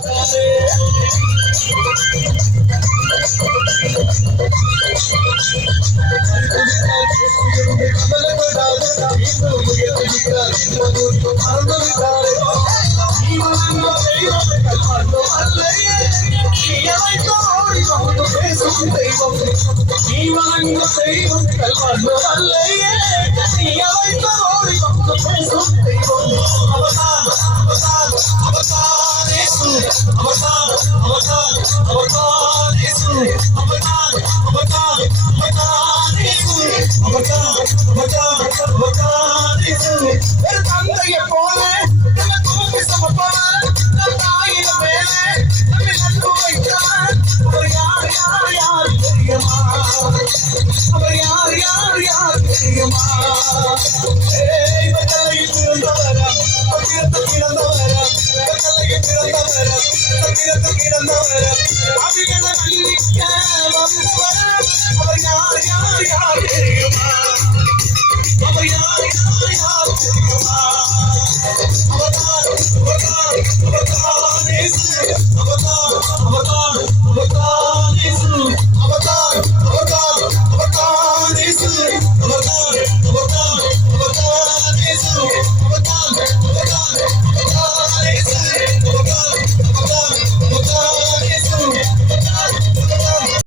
I'm not saying I'm I'm not saying I'm अवतार अवतार अवतार यीशु अवतार अवतार अवतार यीशु अवतार अवतार अवतार यीशु मेरे तंदे ये कौन है मैं तुम किस अवतार ना ताई ना मेले ना मिलन को इतार और यार यार यार तेरी माँ अब यार यार यार तेरी माँ ए बताइए சத்திரத்தில் கிடந்தவரா அபிகன மன்னிக்க வந்தவரா அவர் யார் யார் யார்